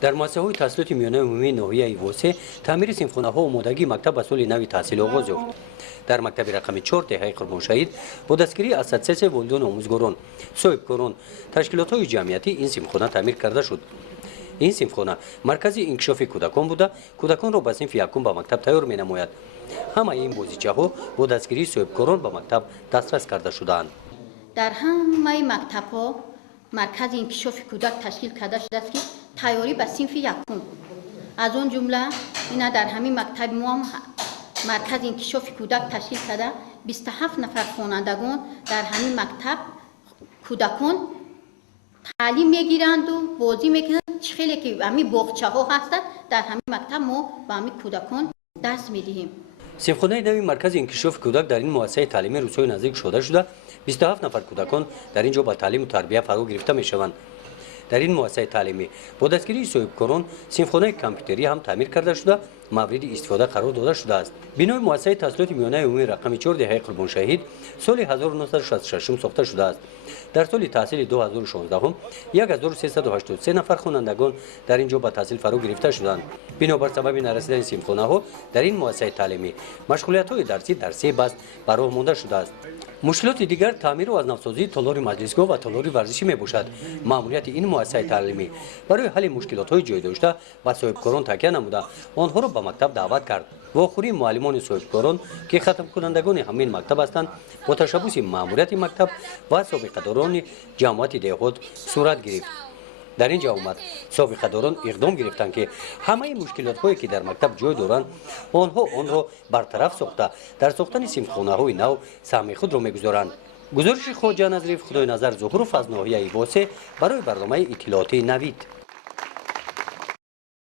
در مؤسسه‌های تحصیلات میانه عمومی ناحیه واسه تعمیر سیمخانه‌ها و آمادگی مکتب به سال نو تحصیل آغاز یافت. در مکتب رقم 4 دهه قربان شهید با دستگیری اساتید والدین و آموزگاران، صاحبکاران، تشکیلات‌های جمعیتی این سیمخانه تعمیر کرده شد. این سیمخانه مرکز انکشاف کودکان بوده، کودکان را به صنف یکم به مکتب تیار می‌نماید. همه این بازیچه‌ها با دستگیری صاحبکاران به مکتب دسترس کرده شدند. در همه مکتب‌ها مرکز انکشاف کودک تشکیل کرده شده است که تیاری به صنف یکم. از آن جمله اینا در همین مکتب ما هم مرکز انکشاف کودک تشکیل کرده 27 نفر خوانندگان در همین مکتب کودکان تعلیم میگیرند و بازی میکنند. خیلی که همین باغچه‌ها هستند در همین مکتب ما به همین کودکان دست میدهیم. سیمخانه نوی مرکز انکشاف کودک در این مؤسسه تعلیمی روزهای نزدیک شده 27 نفر کودکان در اینجا با تعلیم و تربیت فرا گرفته میشوند. در این مؤسسه تعلیمی با دستگیری صاحبکاران سیمخانه کامپیوتری هم تعمیر کرده شده مورد استفاده قرار داده شده است. بنای مؤسسه تحصیلات میانه عمومی رقم 4 دهه قربان شهید سال 1966 ساخته شده است. در سال تحصیل 2016 هم 1383 نفر خوانندگان در اینجا با تحصیل فرا گرفته شدند. بنابر سبب نرسیدن سیمخانه ها در این مؤسسه تعلیمی مشغولیت های درسی در 3 بست به راه مانده شده است. مشکلات دیگر تعمیر و از نوسازی تالار مجلسگاه و تالار ورزشی می باشد. مأموریت این مؤسسه تعلیمی برای حل مشکلات های جای داشته و صاحبکاران تکیه نموده آنها را به مکتب دعوت کرد. و آخرین معلمان صاحبکاران که ختم کنندگان همین مکتب هستند با تشبث مأموریت مکتب و سابقه داران جمعیت دهات صورت گرفت. در اینجا آمد سابقه داران اقدام گرفتند که همه مشکلات هایی که در مکتب جای دارند آنها آن را برطرف ساخته در ساختن سیمخانه های نو سهم خود را میگذارند. گزارش خواجه نظریف خدای نظر ظهور از ناحیه واسه برای برنامه اطلاعاتی نوید.